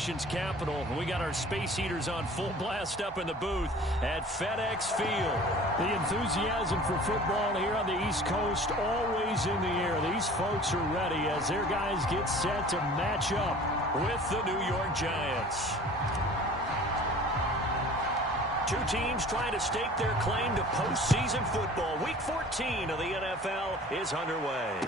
nation's capital. We got our space heaters on full blast up in the booth at FedEx Field. The enthusiasm for football here on the East Coast always in the air. These folks are ready as their guys get set to match up with the New York Giants. Two teams trying to stake their claim to postseason football. Week 14 of the NFL is underway.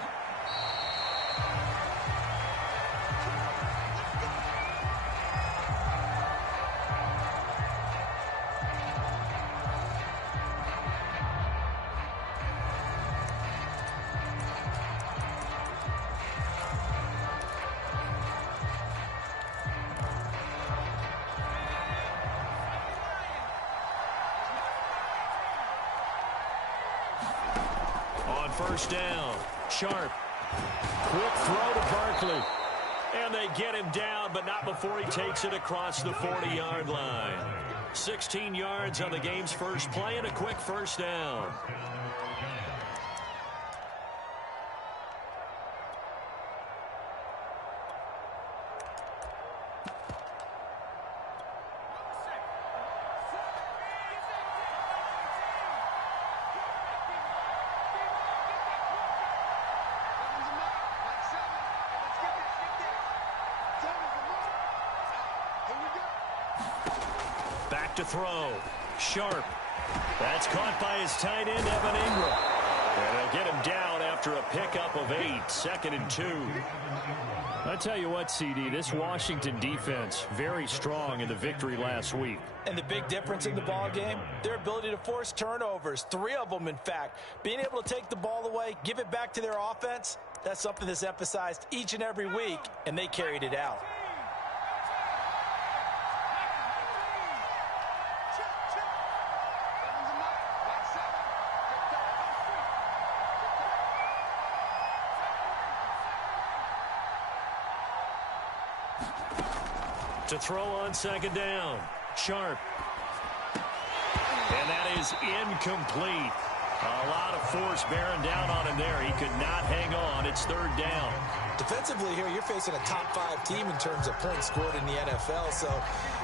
First down. Sharp. Quick throw to Barkley. And they get him down, but not before he takes it across the 40-yard line. 16 yards on the game's first play and a quick first down. Back to throw. Sharp. That's caught by his tight end, Evan Ingram. And they'll get him down after a pickup of 8, 2nd and 2. I tell you what, CD, this Washington defense, very strong in the victory last week. And the big difference in the ball game, their ability to force turnovers, 3 of them, in fact. Being able to take the ball away, give it back to their offense, that's something that's emphasized each and every week, and they carried it out. To throw on 2nd down. Sharp. And that is incomplete. A lot of force bearing down on him there. He could not hang on. It's 3rd down. Defensively here, you're facing a top-5 team in terms of points scored in the NFL. So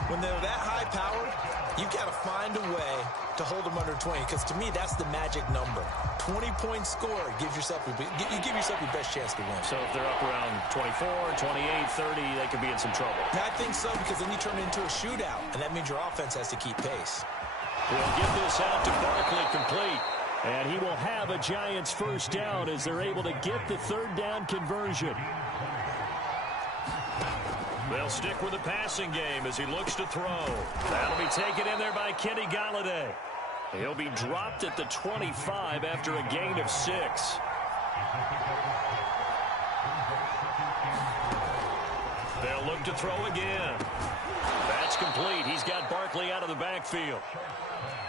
when they're that high-powered, you've got to find a way to hold them under 20. Because to me, that's the magic number. 20 points scored gives yourself you give yourself your best chance to win. So if they're up around 24, 28, 30, they could be in some trouble. I think so, because then you turn it into a shootout, and that means your offense has to keep pace. We'll get this out to Barkley, complete. And he will have a Giants first down as they're able to get the 3rd down conversion. They'll stick with the passing game as he looks to throw. That'll be taken in there by Kenny Golladay. He'll be dropped at the 25 after a gain of 6. They'll look to throw again. That's complete. He's got Barkley out of the backfield.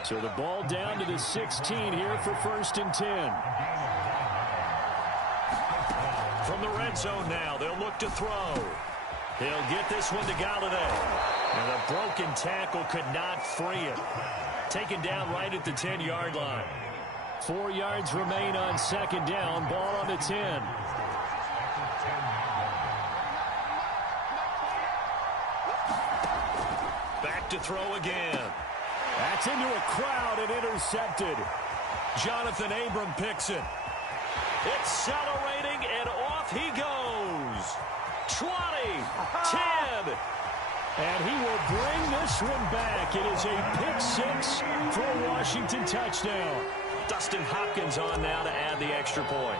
So the ball down to the 16 here for 1st and 10. From the red zone now, they'll look to throw. He'll get this one to Golladay. And a broken tackle could not free it. Taken down right at the 10-yard line. 4 yards remain on 2nd down. Ball on the 10. Back to throw again. That's into a crowd and intercepted. Jonathan Abram picks it. Accelerating, and off he goes. 20, 10. And he will bring this one back. It is a pick 6 for a Washington touchdown. Dustin Hopkins on now to add the extra point.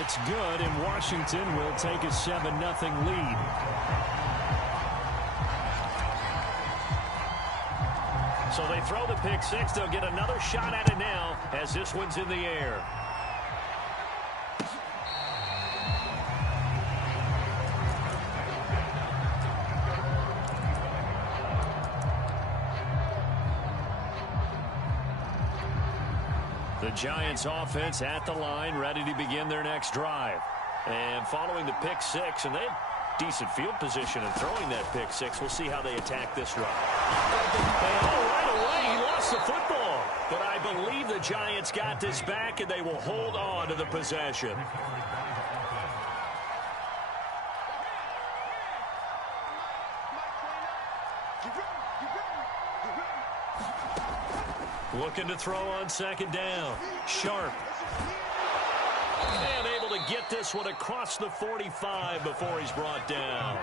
It's good, and Washington will take a 7-0 lead. So they throw the pick 6. They'll get another shot at it now as this one's in the air. The Giants offense at the line, ready to begin their next drive. And following the pick 6, and they have decent field position in throwing that pick 6. We'll see how they attack this drive. Right away, he lost the football. But I believe the Giants got this back, and they will hold on to the possession. Looking to throw on second down. Sharp. And able to get this one across the 45 before he's brought down.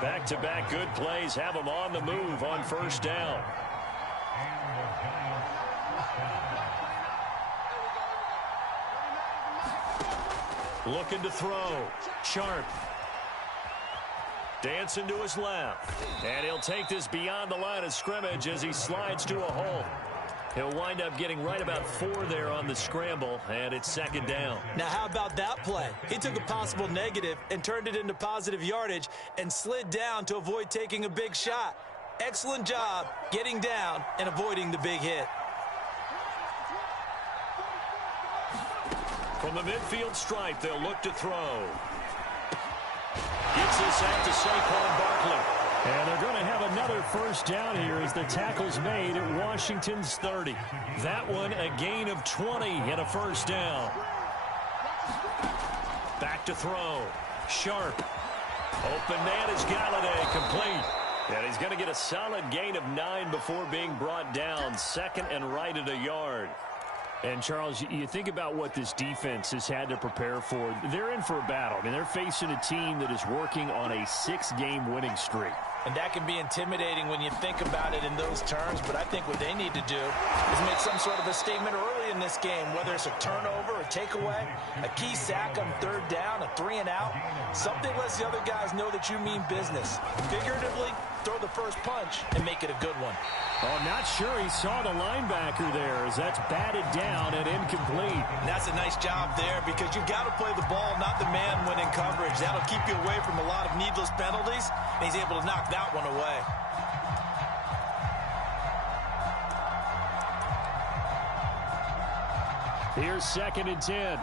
Back-to-back good plays have him on the move on first down. Looking to throw. Sharp. Dancing to his left. And he'll take this beyond the line of scrimmage as he slides to a hole. He'll wind up getting right about 4 there on the scramble, and it's second down. Now, how about that play? He took a possible negative and turned it into positive yardage and slid down to avoid taking a big shot. Excellent job getting down and avoiding the big hit. From the midfield stripe, they'll look to throw. Gets this out to Saquon Barkley. And they're going to have another first down here as the tackle's made at Washington's 30. That one a gain of 20 and a first down. Back to throw. Sharp. Open man is Galladay, complete. And he's going to get a solid gain of 9 before being brought down. Second and right at a yard. And, Charles, you think about what this defense has had to prepare for. They're in for a battle. I mean, they're facing a team that is working on a 6-game winning streak. And that can be intimidating when you think about it in those terms, but I think what they need to do is make some sort of a statement early in this game, whether it's a turnover, a takeaway, a key sack on third down, a 3-and-out. Something lets the other guys know that you mean business. Figuratively, throw the first punch and make it a good one. Oh, not sure he saw the linebacker there as that's batted down and incomplete. And that's a nice job there because you've got to play the ball, not the man when in coverage. That'll keep you away from a lot of needless penalties, and he's able to knock that one away. Here's second and 10.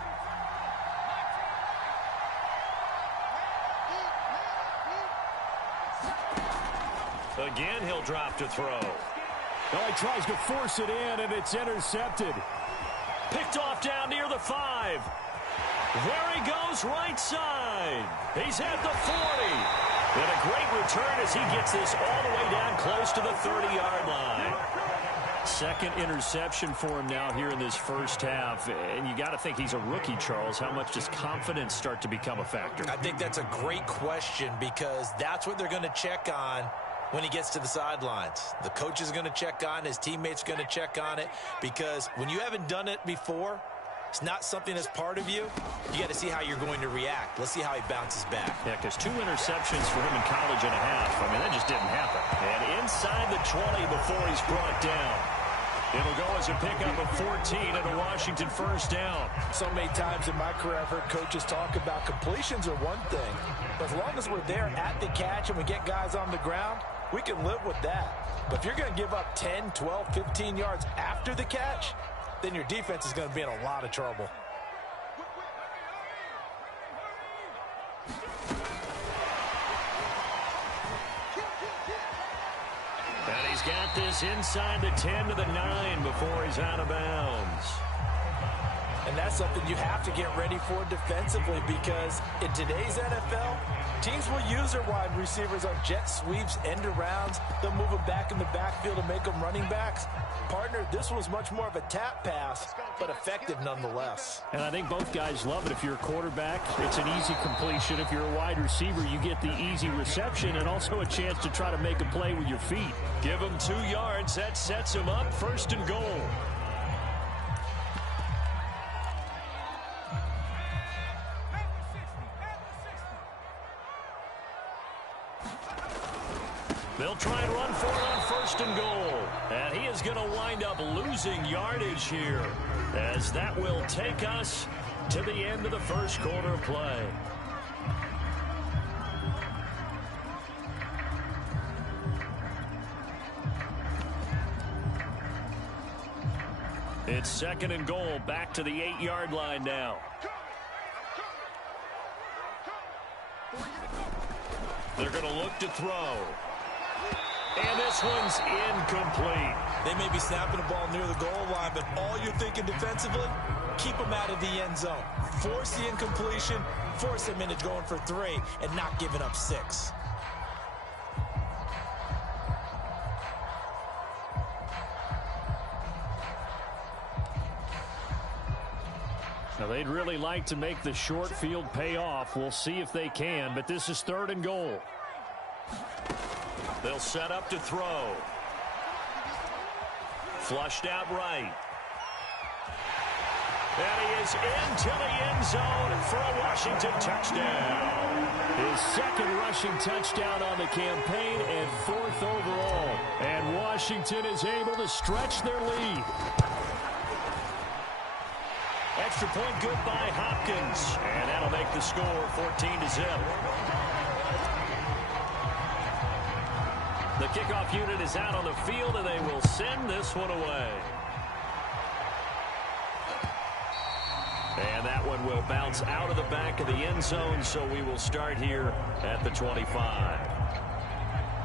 Again, he'll drop to throw. Oh, he tries to force it in, and it's intercepted. Picked off down near the 5. There he goes, right side. He's at the 40. And a great return as he gets this all the way down close to the 30-yard line. Second interception for him now here in this first half. And you got to think he's a rookie, Charles. How much does confidence start to become a factor? I think that's a great question because that's what they're going to check on when he gets to the sidelines. The coach is going to check on, his teammates are going to check on it, because when you haven't done it before, it's not something that's part of you. You got to see how you're going to react. Let's see how he bounces back. Yeah, because 2 interceptions for him in college and a half. I mean, that just didn't happen. And inside the 20 before he's brought down. It'll go as a pickup of 14 and a Washington first down. So many times in my career, I've heard coaches talk about completions are one thing. But as long as we're there at the catch and we get guys on the ground, we can live with that. But if you're going to give up 10, 12, 15 yards after the catch, then your defense is going to be in a lot of trouble. And he's got this inside the 10 to the 9 before he's out of bounds. And that's something you have to get ready for defensively because in today's NFL, teams will use their wide receivers on jet sweeps, end arounds. They'll move them back in the backfield and make them running backs. Partner, this was much more of a tap pass, but effective nonetheless. And I think both guys love it. If you're a quarterback, it's an easy completion. If you're a wide receiver, you get the easy reception and also a chance to try to make a play with your feet. Give him 2 yards. That sets him up first and goal. They'll try and run for it on first and goal. And he is going to wind up losing yardage here as that will take us to the end of the first quarter of play. It's second and goal, back to the 8-yard line now. They're going to look to throw. And this one's incomplete. They may be snapping the ball near the goal line, but all you're thinking defensively, keep them out of the end zone. Force the incompletion, force them into going for 3, and not giving up 6. Now, they'd really like to make the short field pay off. We'll see if they can, but this is 3rd and goal. They'll set up to throw. Flushed out right. And he is into the end zone for a Washington touchdown. His 2nd rushing touchdown on the campaign and 4th overall. And Washington is able to stretch their lead. Extra point good by Hopkins. And that'll make the score 14-0. The kickoff unit is out on the field, and they will send this one away. And that one will bounce out of the back of the end zone, so we will start here at the 25.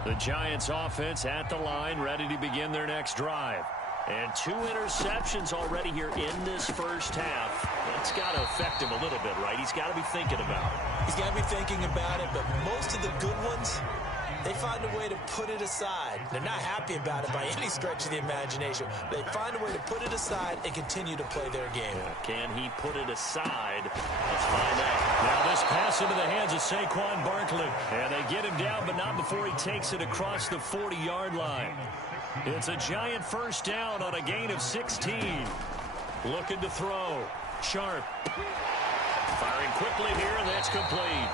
The Giants offense at the line, ready to begin their next drive. And 2 interceptions already here in this first half. That's got to affect him a little bit, right? He's got to be thinking about it. He's got to be thinking about it, but most of the good ones, they find a way to put it aside. They're not happy about it by any stretch of the imagination. They find a way to put it aside and continue to play their game. Can he put it aside? Let's find out. Now this pass into the hands of Saquon Barkley. And they get him down, but not before he takes it across the 40-yard line. It's a Giant first down on a gain of 16. Looking to throw. Sharp. Firing quickly here, and that's complete.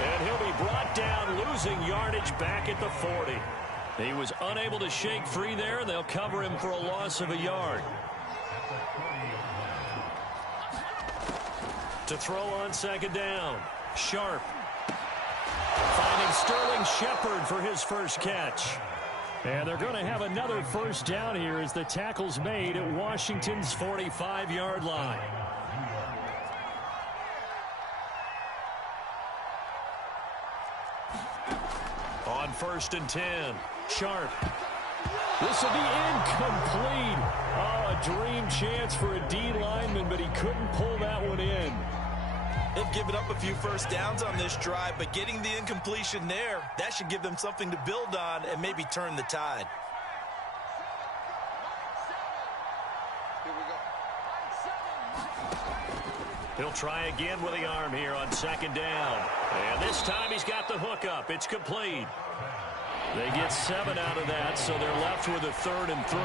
And he'll be brought down, losing yardage back at the 40. He was unable to shake free there, and they'll cover him for a loss of a yard. To throw on 2nd down. Sharp. Finding Sterling Shepard for his first catch. And they're going to have another first down here as the tackle's made at Washington's 45-yard line. On 1st and 10, Sharp. This will be incomplete. Oh, a dream chance for a D lineman, but he couldn't pull that one in. They've given up a few first downs on this drive, but getting the incompletion there, that should give them something to build on and maybe turn the tide. He'll try again with the arm here on 2nd down. And this time he's got the hook up. It's complete. They get 7 out of that, so they're left with a 3rd and 3.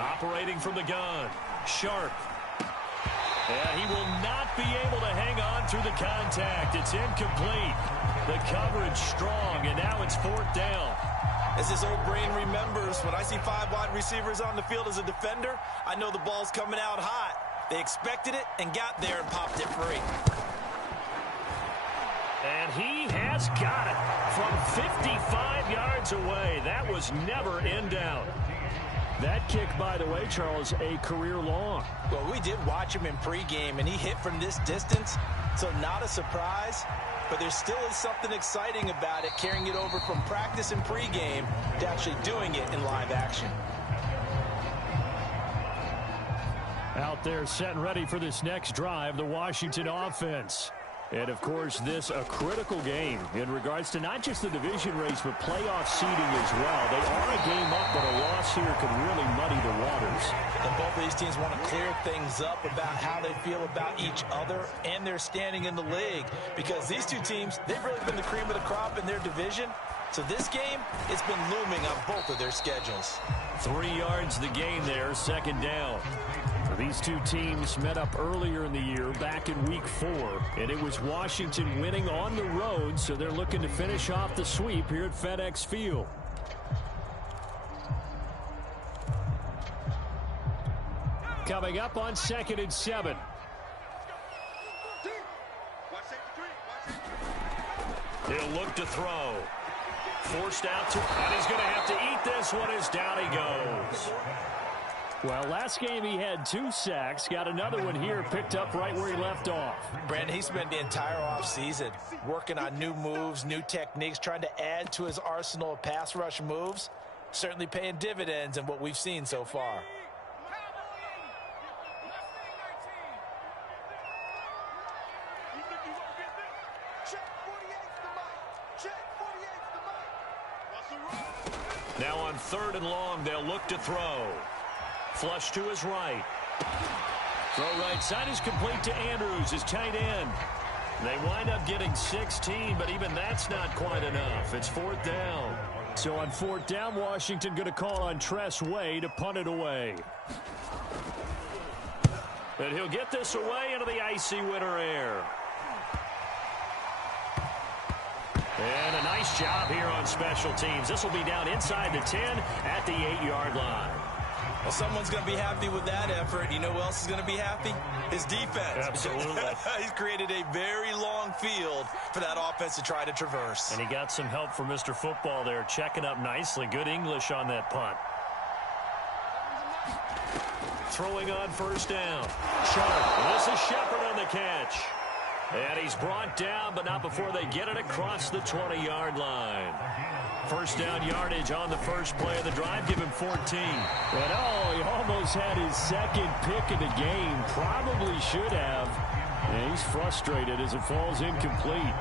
Operating from the gun. Sharp. And he will not be able to hang on through the contact. It's incomplete. The coverage strong, and now it's 4th down. As his old brain remembers, when I see 5 wide receivers on the field as a defender, I know the ball's coming out hot. They expected it and got there and popped it free. And he has got it from 55 yards away. That was never in doubt. That kick, by the way, Charles, a career long. Well, we did watch him in pregame, and he hit from this distance, so not a surprise. But there still is something exciting about it, carrying it over from practice and pregame to actually doing it in live action. Out there set and ready for this next drive, the Washington offense. And, of course, this a critical game in regards to not just the division race, but playoff seeding as well. They are a game up, but a loss here could really muddy the waters. And both of these teams want to clear things up about how they feel about each other and their standing in the league. Because these two teams, they've really been the cream of the crop in their division. So this game, it's been looming on both of their schedules. 3 yards the gain there, 2nd down. These two teams met up earlier in the year, back in Week 4, and it was Washington winning on the road, so they're looking to finish off the sweep here at FedEx Field. Coming up on 2nd and 7. He'll look to throw. Forced out to, and he's going to have to eat this one as down he goes. Well, last game he had 2 sacks. Got another one here, picked up right where he left off. Brandon, he spent the entire offseason working on new moves, new techniques, trying to add to his arsenal of pass rush moves. Certainly paying dividends in what we've seen so far. 3rd and long. They'll look to throw. Flush to his right. Throw right side is complete to Andrews, his tight end. They wind up getting 16, but even that's not quite enough. It's 4th down. So on 4th down, Washington going to call on Str8 to punt it away. But he'll get this away into the icy winter air. And a nice job here on special teams. This will be down inside the 10 at the 8-yard line. Well, someone's going to be happy with that effort. You know who else is going to be happy? His defense. Absolutely. He's created a very long field for that offense to try to traverse. And he got some help from Mr. Football there, checking up nicely. Good English on that punt. Throwing on 1st down. Sharp. This is Shepard on the catch. And he's brought down, but not before they get it across the 20-yard line. 1st down yardage on the first play of the drive. Give him 14. But he almost had his 2nd pick of the game. Probably should have. And he's frustrated as it falls incomplete.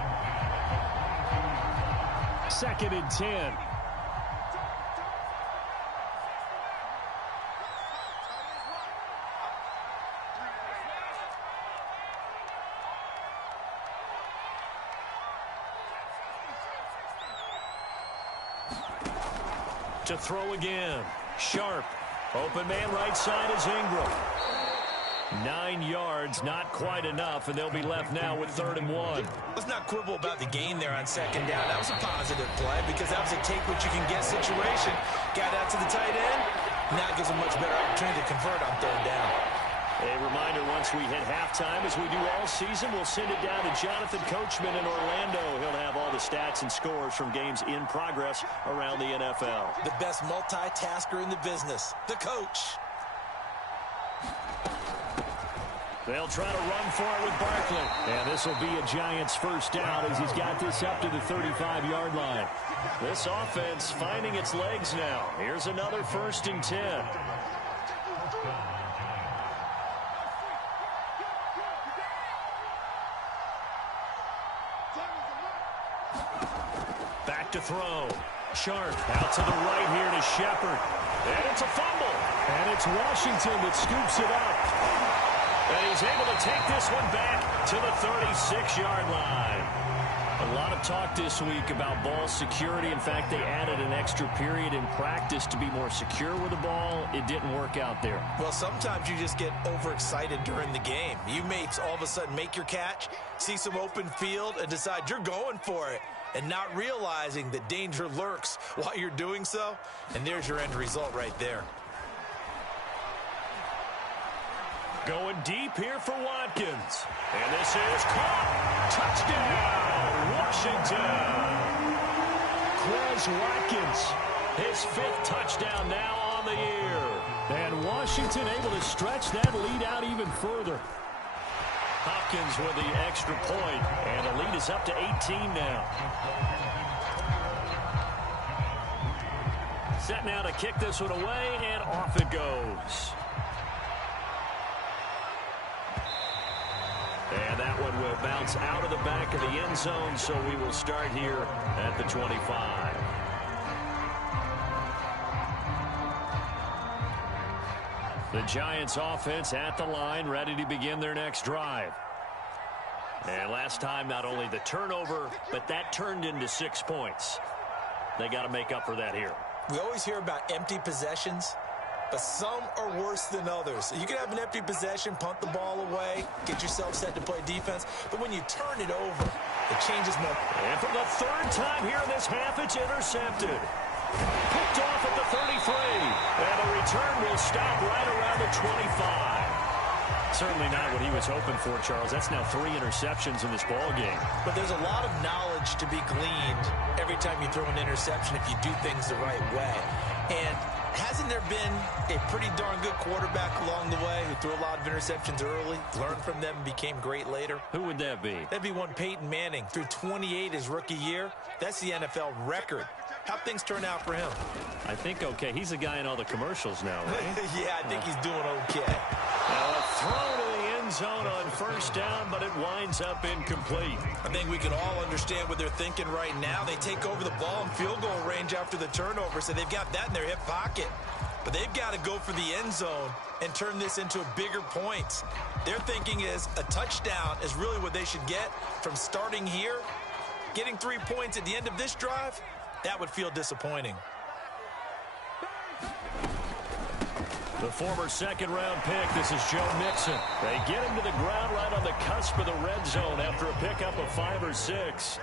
2nd and 10. To throw again. Sharp. Open man right side is Ingram. 9 yards, not quite enough, and they'll be left now with 3rd and 1. Let's not quibble about the gain there on 2nd down. That was a positive play because that was a take-what-you-can-get situation. Got out to the tight end. Now it gives a much better opportunity to convert on 3rd down. A reminder, once we hit halftime, as we do all season, we'll send it down to Jonathan Coachman in Orlando. He'll have all the stats and scores from games in progress around the NFL. The best multitasker in the business, the coach. They'll try to run for it with Barkley. And this will be a Giants 1st down as he's got this up to the 35-yard line. This offense finding its legs now. Here's another 1st and 10. Back to throw. Sharp out to the right here to Shepard. And it's a fumble. And it's Washington that scoops it up. And he's able to take this one back to the 36-yard line. A lot of talk this week about ball security. In fact, they added an extra period in practice to be more secure with the ball. It didn't work out there. Well, sometimes you just get overexcited during the game. You may all of a sudden make your catch, see some open field, and decide you're going for it, and not realizing that danger lurks while you're doing so. And there's your end result right there. Going deep here for Watkins. And this is caught. Touchdown, Washington. Quez Watkins. His 5th touchdown now on the year. And Washington able to stretch that lead out even further. Hopkins with the extra point. And the lead is up to 18 now. Set now to kick this one away, and off it goes. And that one will bounce out of the back of the end zone, so we will start here at the 25. The Giants offense at the line, ready to begin their next drive. And last time, not only the turnover, but that turned into 6 points. They got to make up for that here. We always hear about empty possessions, but some are worse than others. You can have an empty possession, punt the ball away, get yourself set to play defense, but when you turn it over, it changes more. And for the 3rd time here in this half, it's intercepted. Picked off at the 33. And the return will stop right around the 25. Certainly not what he was hoping for, Charles. That's now 3 interceptions in this ball game. But there's a lot of knowledge to be gleaned every time you throw an interception if you do things the right way. And hasn't there been a pretty darn good quarterback along the way who threw a lot of interceptions early, learned from them, and became great later? Who would that be? That'd be one Peyton Manning. Threw 28 his rookie year. That's the NFL record. How'd things turn out for him? I think okay. He's the guy in all the commercials now, right? Yeah, I think he's doing okay. Now a throw to the end end zone on first down, but it winds up incomplete. I think we can all understand what they're thinking right now. They take over the ball in field goal range after the turnover, so they've got that in their hip pocket. But they've got to go for the end zone and turn this into bigger points. Their thinking is a touchdown is really what they should get from starting here. Getting 3 points at the end of this drive, that would feel disappointing. The former second-round pick, this is Joe Mixon. They get him to the ground right on the cusp of the red zone after a pickup of 5 or 6.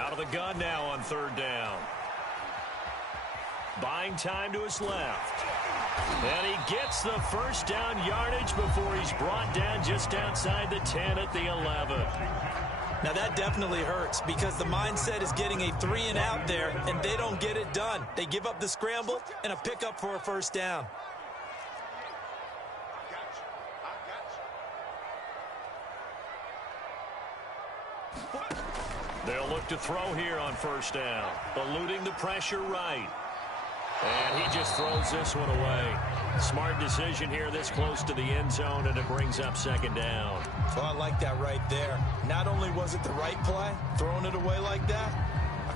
Out of the gun now on third down. Buying time to his left. And he gets the first down yardage before he's brought down just outside the 10 at the 11. Now that definitely hurts because the mindset is getting a 3 and out there, and they don't get it done. They give up the scramble and a pickup for a first down. They'll look to throw here on first down, eluding the pressure right. And he just throws this one away. Smart decision here this close to the end zone, and it brings up second down. Well, I like that right there. Not only was it the right play, throwing it away like that,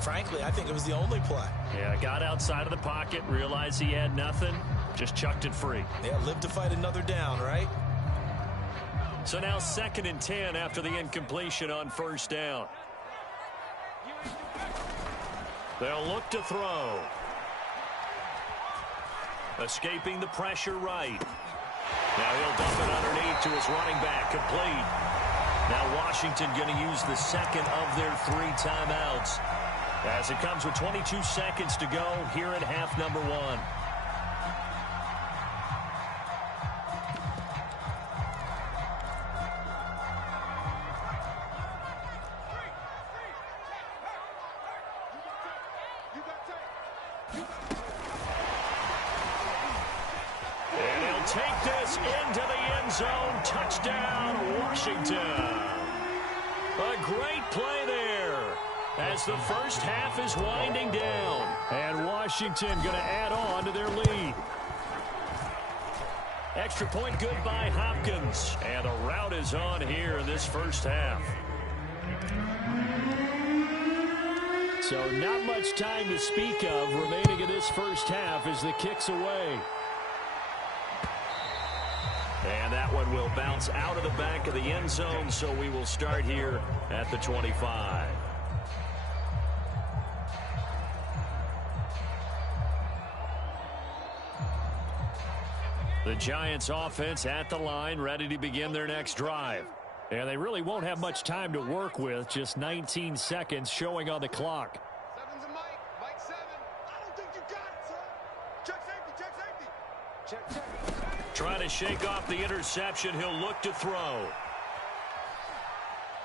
frankly, I think it was the only play. Yeah, got outside of the pocket, realized he had nothing, just chucked it free. Yeah, live to fight another down, right? So now 2nd and 10 after the incompletion on first down. They'll look to throw. Escaping the pressure right. Now he'll dump it underneath to his running back. Complete. Now Washington going to use the second of their 3 timeouts as it comes with 22 seconds to go here at half number 1. Take this into the end zone. Touchdown, Washington. A great play there as the first half is winding down. And Washington going to add on to their lead. Extra point good by Hopkins. And the rout is on here in this first half. So not much time to speak of remaining in this first half as the kick's away. And that one will bounce out of the back of the end zone, so we will start here at the 25. The Giants offense at the line, ready to begin their next drive. And they really won't have much time to work with, just 19 seconds showing on the clock. Seven's a Mike. Mike 7. I don't think you got it, sir. Check safety, check safety. Check. Trying to shake off the interception. He'll look to throw.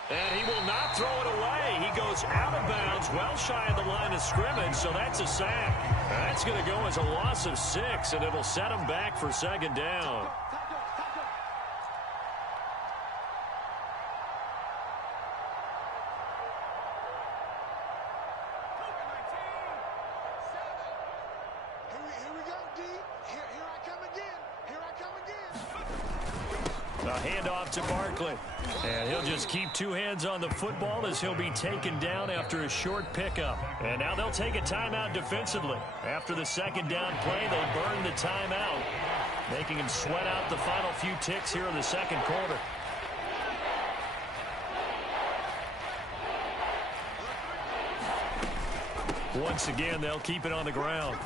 And he will not throw it away. He goes out of bounds, well shy of the line of scrimmage, so that's a sack. That's going to go as a loss of 6, and it'll set him back for second down. Here we go, D. Here I come again. Here I come again. A handoff to Barkley. And he'll just keep 2 hands on the football as he'll be taken down after a short pickup. And now they'll take a timeout defensively. After the second down play, they burn the timeout, making him sweat out the final few ticks here in the second quarter. Once again, they'll keep it on the ground.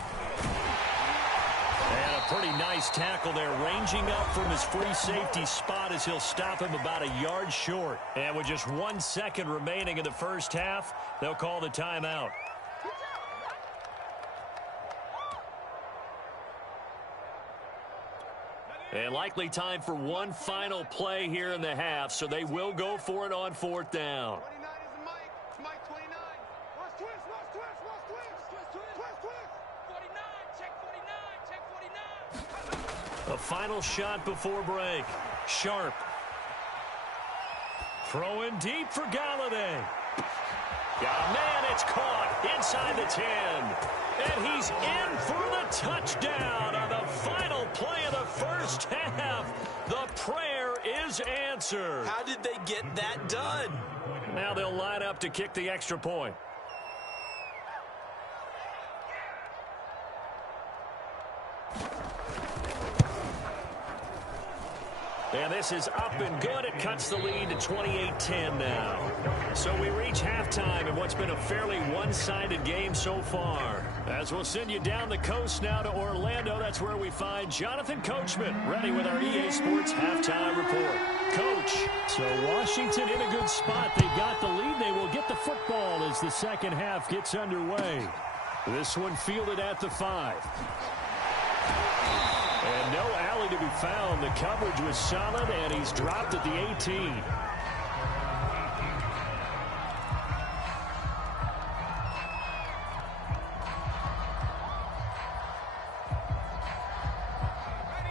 And a pretty nice tackle there, ranging up from his free safety spot as he'll stop him about a yard short. And with just 1 second remaining in the first half, they'll call the timeout. And likely time for one final play here in the half, so they will go for it on 4th down. 29 is a Mike. It's Mike 29. Watch twist, watch twist, watch twist. Twist, twist. 49, check 49, check 49. A final shot before break. Sharp. Throwing deep for Galladay. Yeah, man, it's caught inside the 10. And he's in for the touchdown on the final play of the first half. The prayer is answered. How did they get that done? Now they'll line up to kick the extra point. And this is up and good. It cuts the lead to 28-10 now. So we reach halftime in what's been a fairly one-sided game so far. As we'll send you down the coast now to Orlando, that's where we find Jonathan Coachman ready with our EA Sports halftime report. Coach. So Washington in a good spot. They've got the lead. They will get the football as the second half gets underway. This one fielded at the 5. And no alley to be found. The coverage was solid, and he's dropped at the 18.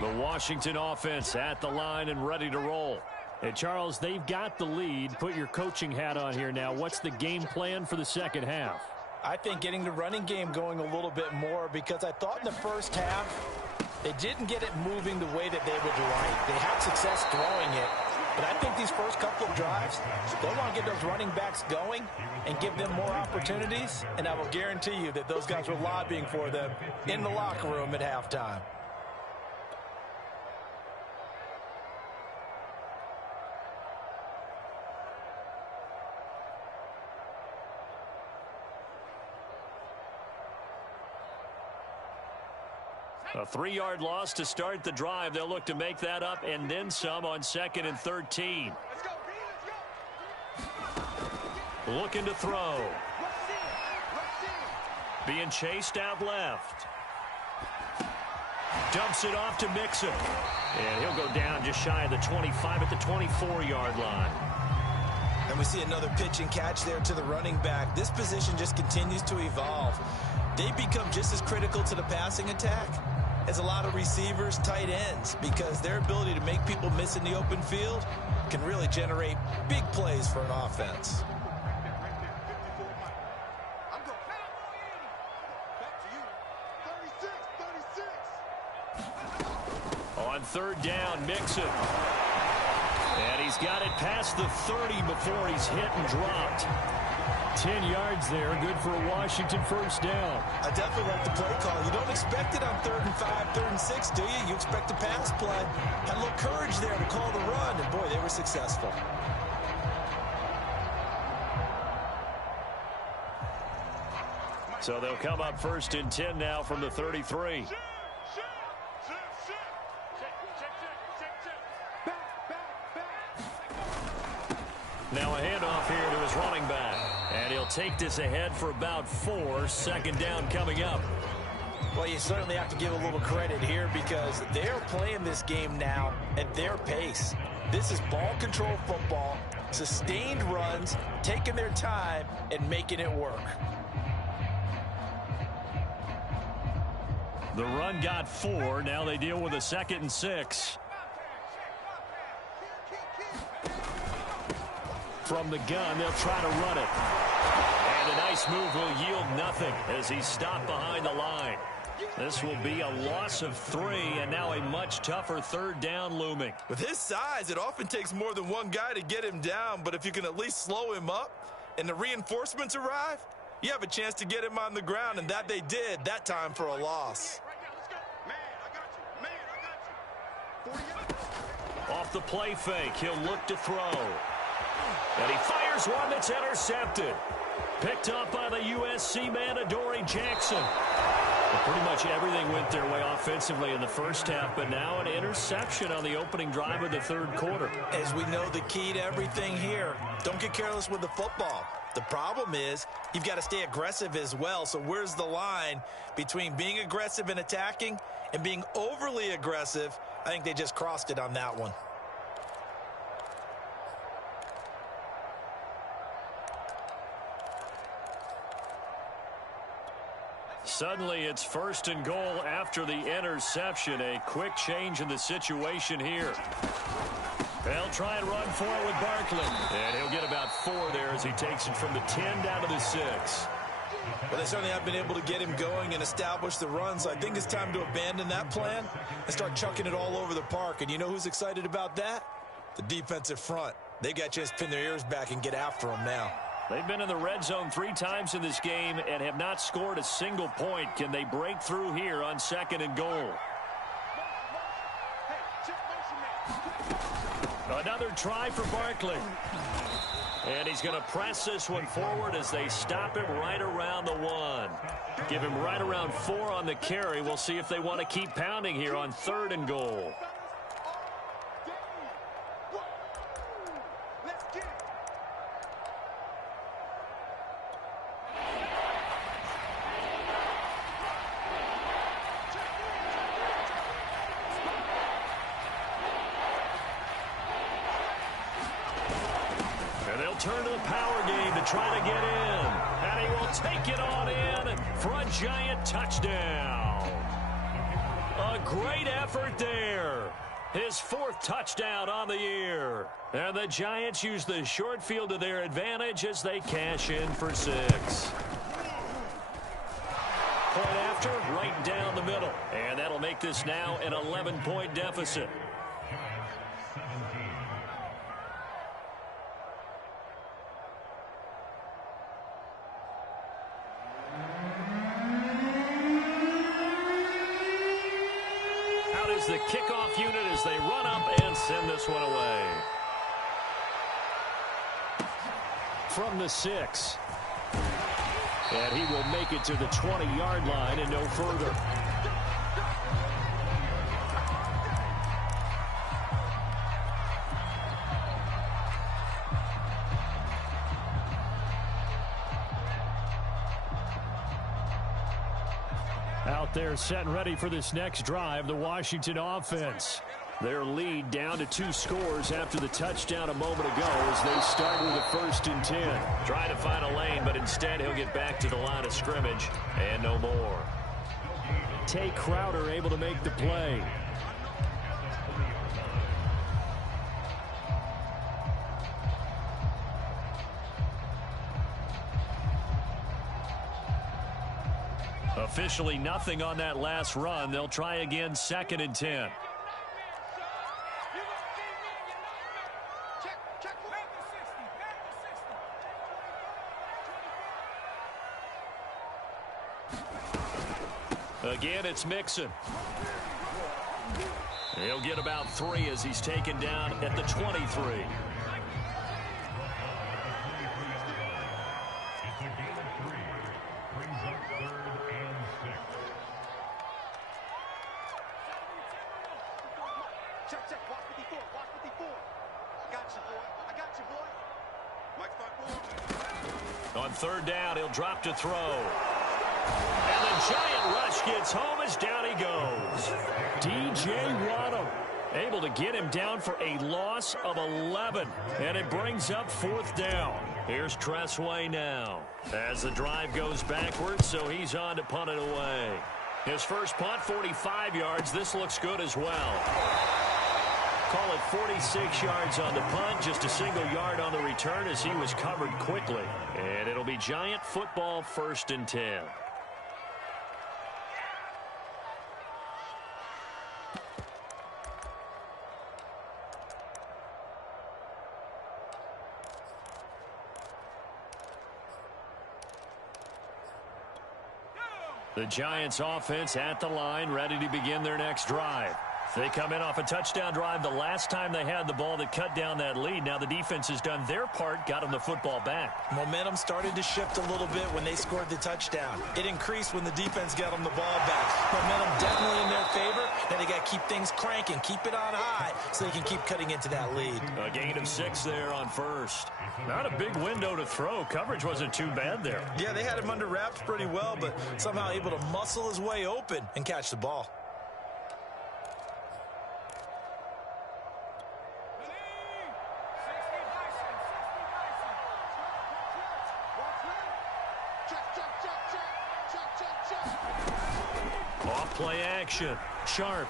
The Washington offense at the line and ready to roll. And, Charles, they've got the lead. Put your coaching hat on here now. What's the game plan for the second half? I think getting the running game going a little bit more, because I thought in the first half they didn't get it moving the way that they would like. They had success throwing it, but I think these first couple of drives, they want to get those running backs going and give them more opportunities, and I will guarantee you that those guys were lobbying for them in the locker room at halftime. A 3-yard loss to start the drive. They'll look to make that up and then some on 2nd and 13. Looking to throw. Being chased out left. Dumps it off to Mixon. And he'll go down just shy of the 25 at the 24-yard line. And we see another pitch and catch there to the running back. This position just continues to evolve. They become just as critical to the passing attack as a lot of receivers, tight ends, because their ability to make people miss in the open field can really generate big plays for an offense. On 3rd down, Mixon. And he's got it past the 30 before he's hit and dropped. 10 yards there, good for a Washington first down. I definitely like the play call. You don't expect it on 3rd and 5, 3rd and 6, do you? You expect a pass play. Had a little courage there to call the run, and boy, they were successful. So they'll come up 1st and 10 now from the 33. Now a handoff here to his running back. And he'll take this ahead for about 4. 2nd down coming up. Well, you certainly have to give a little credit here because they're playing this game now at their pace. This is ball control football, sustained runs, taking their time, and making it work. The run got 4. Now they deal with a 2nd and 6. From the gun, they'll try to run it. And a nice move will yield nothing as he's stopped behind the line. This will be a loss of 3, and now a much tougher 3rd down looming. With his size, it often takes more than one guy to get him down, but if you can at least slow him up and the reinforcements arrive, you have a chance to get him on the ground, and that they did that time for a loss. Off the play fake, he'll look to throw. And he fires one that's intercepted. Picked up by the USC man, Adoree Jackson. Well, pretty much everything went their way offensively in the first half, but now an interception on the opening drive of the 3rd quarter. As we know, the key to everything here, don't get careless with the football. The problem is you've got to stay aggressive as well. So where's the line between being aggressive and attacking and being overly aggressive? I think they just crossed it on that one. Suddenly, it's 1st and goal after the interception. A quick change in the situation here. They'll try and run for it with Barkley. And he'll get about 4 there as he takes it from the 10 down to the 6. Well, they certainly have been able to get him going and establish the run, so I think it's time to abandon that plan and start chucking it all over the park. And you know who's excited about that? The defensive front. They got to just pin their ears back and get after him now. They've been in the red zone 3 times in this game and have not scored a single point. Can they break through here on 2nd and goal? Another try for Barkley. And he's going to press this one forward as they stop him right around the 1. Give him right around 4 on the carry. We'll see if they want to keep pounding here on 3rd and goal. Turn to the power game to try to get in. And he will take it on in for a giant touchdown. A great effort there. His 4th touchdown on the year. And the Giants use the short field to their advantage as they cash in for 6. Point after, right down the middle. And that'll make this now an 11-point deficit. The kickoff unit as they run up and send this one away. From the 6. And he will make it to the 20-yard line and no further. Out there set and ready for this next drive, the Washington offense. Their lead down to 2 scores after the touchdown a moment ago as they start with a 1st and 10. Trying to find a lane, but instead he'll get back to the line of scrimmage and no more. Tay Crowder able to make the play. Officially nothing on that last run. They'll try again 2nd and 10. Again, it's Mixon. He'll get about 3 as he's taken down at the 23. On 3rd down, he'll drop to throw. And the giant rush gets home as down he goes. D.J. Waddle able to get him down for a loss of 11. And it brings up 4th down. Here's Tressway now as the drive goes backwards, so he's on to punt it away. His first punt, 45 yards. This looks good as well. Call it 46 yards on the punt, just a single yard on the return as he was covered quickly. And it'll be Giant football 1st and 10. The Giants offense at the line, ready to begin their next drive. They come in off a touchdown drive the last time they had the ball that cut down that lead. Now the defense has done their part, got them the football back. Momentum started to shift a little bit when they scored the touchdown. It increased when the defense got them the ball back. Momentum definitely in their favor. Now they got to keep things cranking, keep it on high so they can keep cutting into that lead. A gain of 6 there on 1st. Not a big window to throw. Coverage wasn't too bad there. Yeah, they had him under wraps pretty well, but somehow able to muscle his way open and catch the ball. Play action. Sharp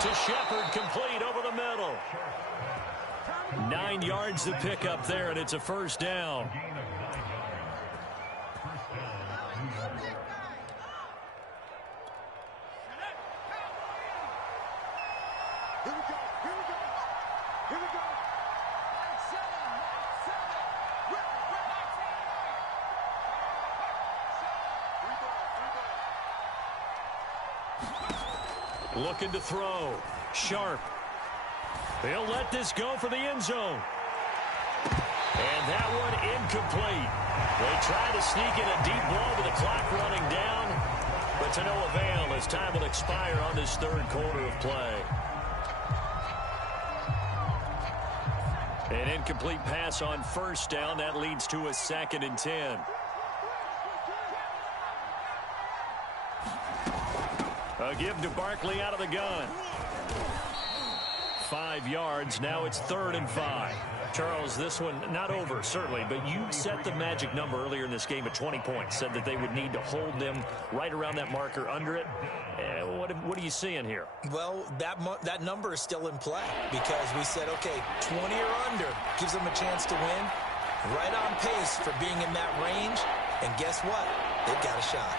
to Shepard, complete over the middle. 9 yards to pick up there, and it's a first down. Looking to throw. Sharp. They'll let this go for the end zone. And that one incomplete. They try to sneak in a deep ball with the clock running down, but to no avail as time will expire on this third quarter of play. An incomplete pass on first down. That leads to a 2nd and 10. A give to Barkley out of the gun. 5 yards. Now it's 3rd and 5. Charles, this one not over, certainly, but you set the magic number earlier in this game at 20 points. Said that they would need to hold them right around that marker under it. What are you seeing here? Well, that number is still in play because we said, okay, 20 or under gives them a chance to win. Right on pace for being in that range. And guess what? They've got a shot.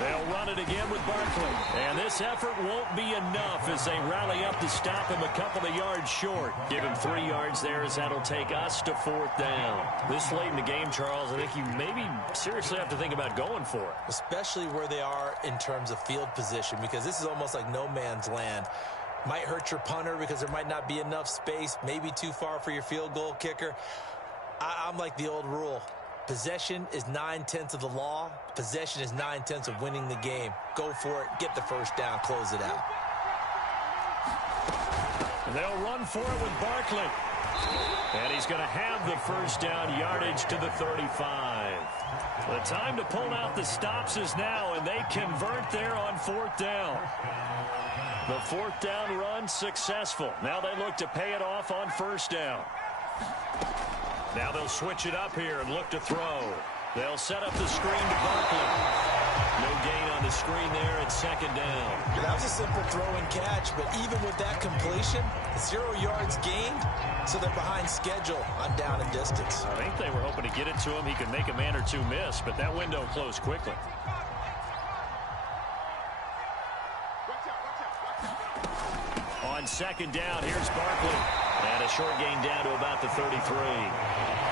They'll run it again with Barkley. And this effort won't be enough as they rally up to stop him a couple of yards short. Give him 3 yards there as that'll take us to 4th down. This late in the game, Charles, I think you maybe seriously have to think about going for it. Especially where they are in terms of field position, because this is almost like no man's land. Might hurt your punter because there might not be enough space, maybe too far for your field goal kicker. I'm like the old rule. Possession is 9/10 of the law. Possession is 9/10 of winning the game. Go for it. Get the first down. Close it out. They'll run for it with Barkley. And he's going to have the first down, yardage to the 35. The time to pull out the stops is now, and they convert there on 4th down. The 4th down run successful. Now they look to pay it off on first down. Now they'll switch it up here and look to throw. They'll set up the screen to Barkley. No gain on the screen there at 2nd down. That was a simple throw and catch, but even with that completion, 0 yards gained, so they're behind schedule on down and distance. I think they were hoping to get it to him. He could make a man or two miss, but that window closed quickly. On 2nd down, here's Barkley. And a short gain down to about the 33.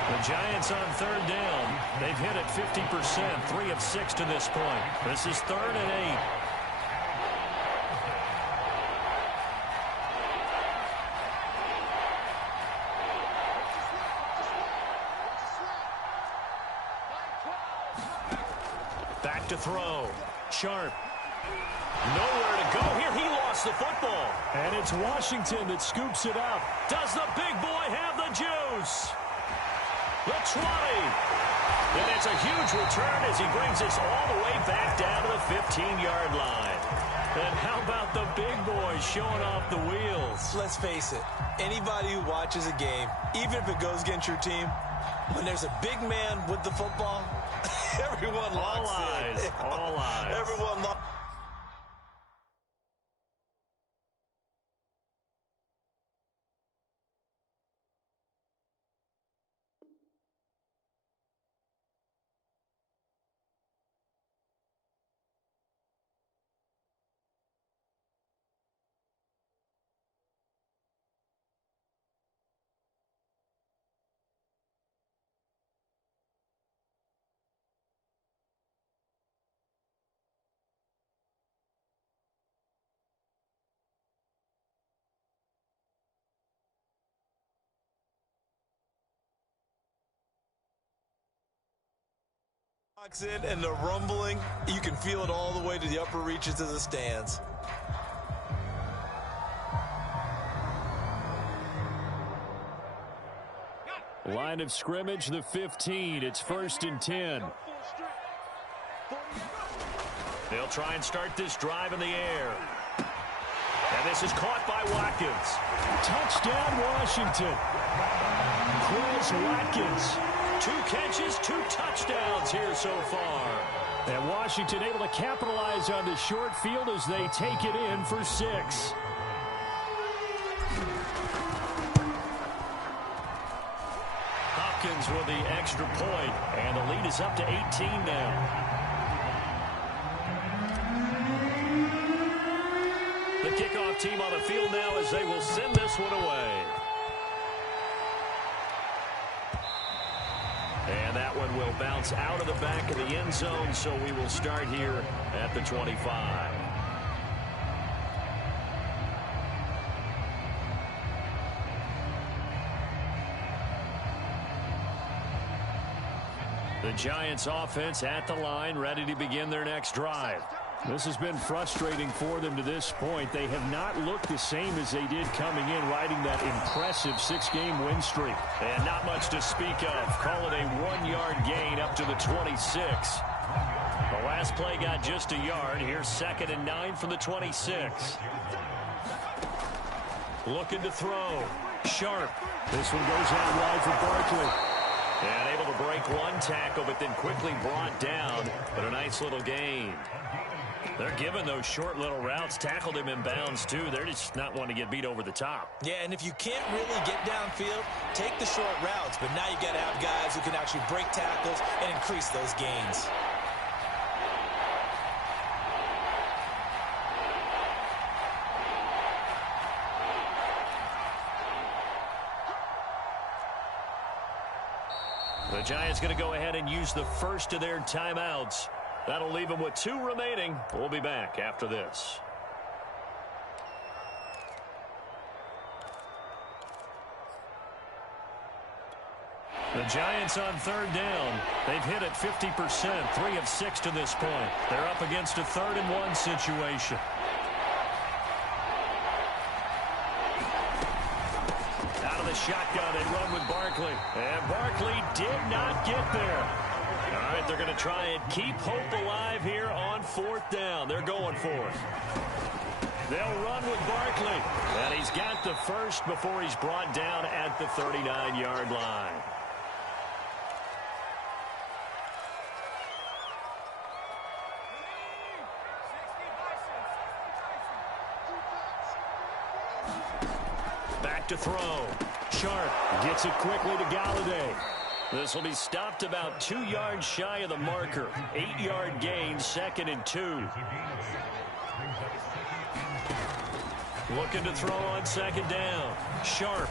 The Giants on 3rd down. They've hit it 50%, 3 of 6 to this point. This is 3rd and 8. Back to throw. Sharp. Nowhere to go here. He lost the football. And it's Washington that scoops it up. Does the big boy have the juice? The 20. And it's a huge return as he brings us all the way back down to the 15-yard line. And how about the big boy showing off the wheels? Let's face it, anybody who watches a game, even if it goes against your team, when there's a big man with the football, everyone locks in. All eyes. Everyone locks. In and the rumbling, you can feel it all the way to the upper reaches of the stands. Line of scrimmage, the 15. It's 1st and 10. They'll try and start this drive in the air. And this is caught by Watkins. Touchdown, Washington. Chris Watkins. 2 catches, 2 touchdowns here so far. And Washington able to capitalize on the short field as they take it in for 6. Falcons with the extra point, and the lead is up to 18 now. The kickoff team on the field now as they will send this one away. And that one will bounce out of the back of the end zone, so we will start here at the 25. The Giants offense at the line, ready to begin their next drive. This has been frustrating for them to this point. They have not looked the same as they did coming in, riding that impressive 6-game win streak. And not much to speak of. Call it a 1-yard gain up to the 26. The last play got just a yard. Here's 2nd and 9 from the 26. Looking to throw. Sharp. This one goes out wide for Barkley. And able to break one tackle, but then quickly brought down. But a nice little gain. They're giving those short little routes. Tackled him in bounds, too. They're just not wanting to get beat over the top. Yeah, and if you can't really get downfield, take the short routes. But now you got to have guys who can actually break tackles and increase those gains. The Giants going to go ahead and use the first of their timeouts. That'll leave them with 2 remaining. We'll be back after this. The Giants on 3rd down. They've hit it 50%, 3 of 6 to this point. They're up against a 3rd and 1 situation. Out of the shotgun, they run with Barkley. And Barkley did not get there. All right, they're going to try and keep hope alive here on 4th down. They're going for it. They'll run with Barkley. And he's got the first before he's brought down at the 39-yard line. Back to throw. Sharp gets it quickly to Galladay. This will be stopped about 2 yards shy of the marker. 8-yard gain, 2nd and 2. Looking to throw on 2nd down. Sharp.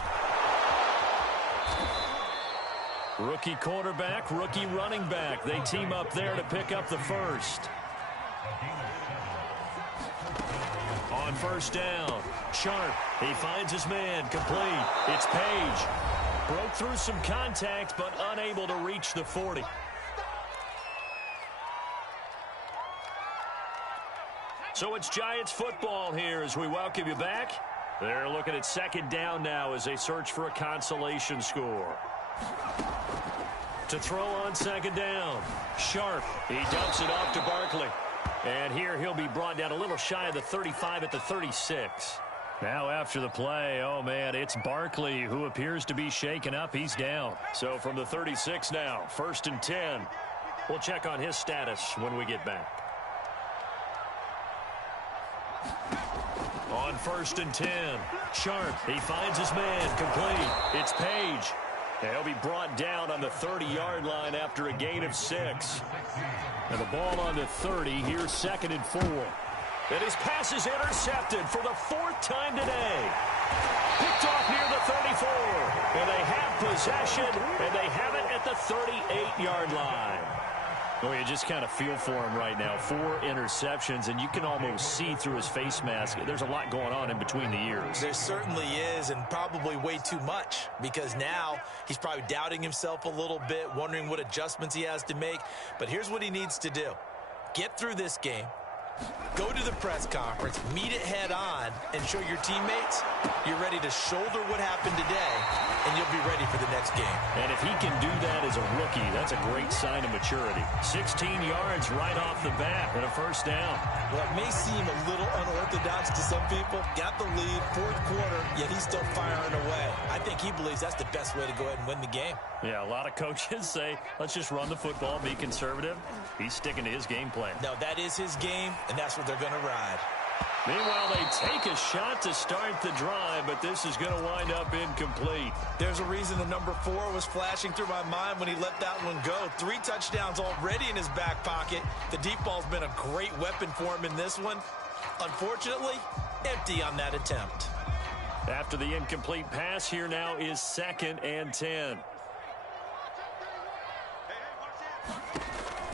Rookie quarterback, rookie running back. They team up there to pick up the first. On 1st down, Sharp. He finds his man, complete. It's Page. Broke through some contact, but unable to reach the 40. So it's Giants football here as we welcome you back. They're looking at 2nd down now as they search for a consolation score. To throw on 2nd down, Sharp. He dumps it off to Barkley. And here he'll be brought down a little shy of the 35 at the 36. Now after the play, oh man, it's Barkley who appears to be shaken up. He's down. So from the 36 now, 1st and 10. We'll check on his status when we get back. On 1st and 10, Sharp. He finds his man, complete. It's Page. He'll be brought down on the 30-yard line after a gain of 6. And the ball on the 30, here's 2nd and 4. And his pass is intercepted for the 4th time today. Picked off near the 34. And they have possession, and they have it at the 38-yard line. Well, you just kind of feel for him right now. 4 interceptions, and you can almost see through his face mask. There's a lot going on in between the ears. There certainly is, and probably way too much, because now he's probably doubting himself a little bit, wondering what adjustments he has to make. But here's what he needs to do. Get through this game. Go to the press conference, meet it head on, and show your teammates you're ready to shoulder what happened today, and you'll be ready for the next game. And if he can do that as a rookie, that's a great sign of maturity. 16 yards right off the bat and a 1st down. Well, it may seem a little unorthodox to some people. Got the lead, 4th quarter, yet he's still firing away. I think he believes that's the best way to go ahead and win the game. Yeah, a lot of coaches say, let's just run the football, be conservative. He's sticking to his game plan. No, that is his game, and that's what they're going to ride. Meanwhile, they take a shot to start the drive, but this is going to wind up incomplete. There's a reason the number 4 was flashing through my mind when he let that one go. 3 touchdowns already in his back pocket. The deep ball's been a great weapon for him in this one. Unfortunately, empty on that attempt. After the incomplete pass, here now is 2nd and 10.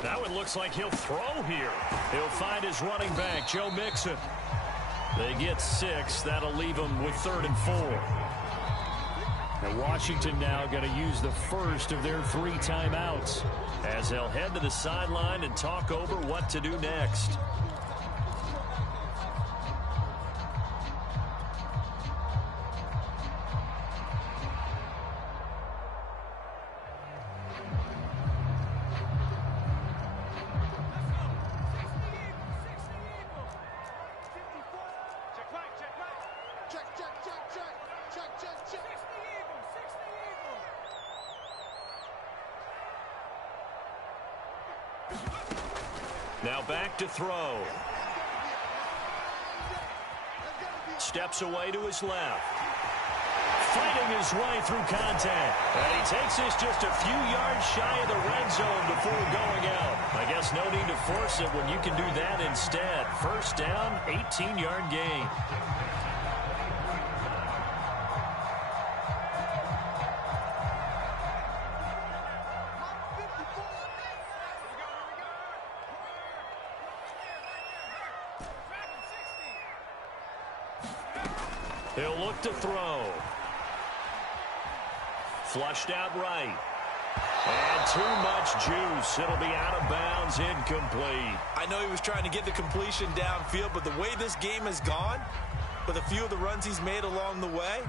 Now it looks like he'll throw here. He'll find his running back, Joe Mixon. They get 6. That'll leave them with 3rd and 4. And Washington now going to use the first of their 3 timeouts, as they'll head to the sideline and talk over what to do next. Now back to throw. Steps away to his left. Fighting his way through contact. And he takes this just a few yards shy of the red zone before going out. I guess no need to force it when you can do that instead. First down, 18-yard gain. He'll look to throw. Flushed out right. And too much juice. It'll be out of bounds, incomplete. I know he was trying to get the completion downfield, but the way this game has gone, with a few of the runs he's made along the way,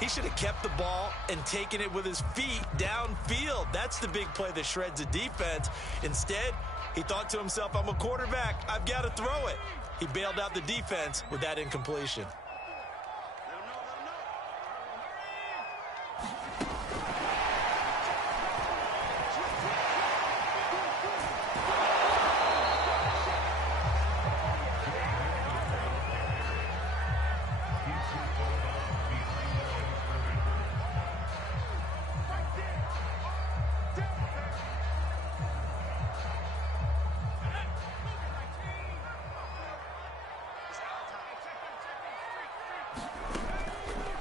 he should have kept the ball and taken it with his feet downfield. That's the big play that shreds the defense. Instead, he thought to himself, I'm a quarterback. I've got to throw it. He bailed out the defense with that incompletion.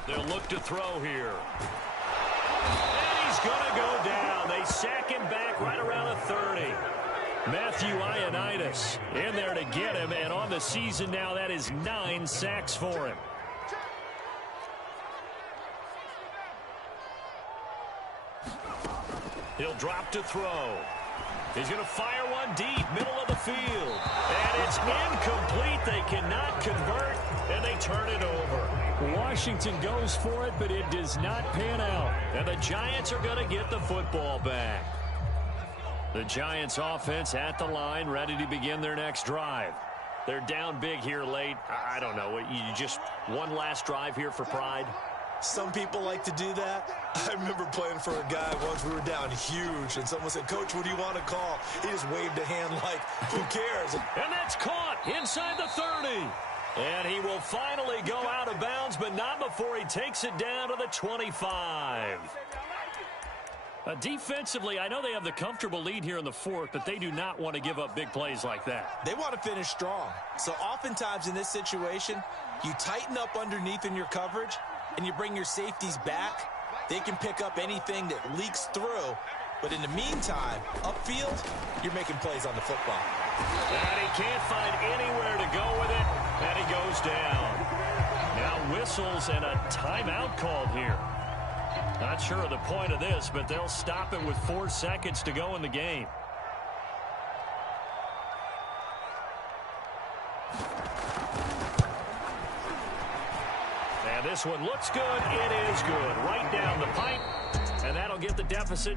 They'll look to throw here. And he's going to go down. They sack him back right around the 30. Matthew Ioannidis in there to get him. And on the season now, that is 9 sacks for him. He'll drop to throw. He's going to fire one deep, middle of the field. And it's incomplete. They cannot convert, and they turn it over. Washington goes for it, but it does not pan out. And the Giants are going to get the football back. The Giants offense at the line, ready to begin their next drive. They're down big here late. I don't know. You just one last drive here for pride? Some people like to do that. I remember playing for a guy once. We were down huge, and someone said, Coach, what do you want to call? He just waved a hand like, who cares? And that's caught inside the 30. And he will finally go out of bounds, but not before he takes it down to the 25. Defensively, I know they have the comfortable lead here in the 4th, but they do not want to give up big plays like that. They want to finish strong. So oftentimes in this situation, you tighten up underneath in your coverage, and you bring your safeties back. They can pick up anything that leaks through. But in the meantime, upfield, you're making plays on the football. And he can't find anywhere to go with it, and he goes down. Now whistles and a timeout called here. Not sure of the point of this, but they'll stop it with 4 seconds to go in the game. And this one looks good. It is good. Right down the pipe, and that'll get the deficit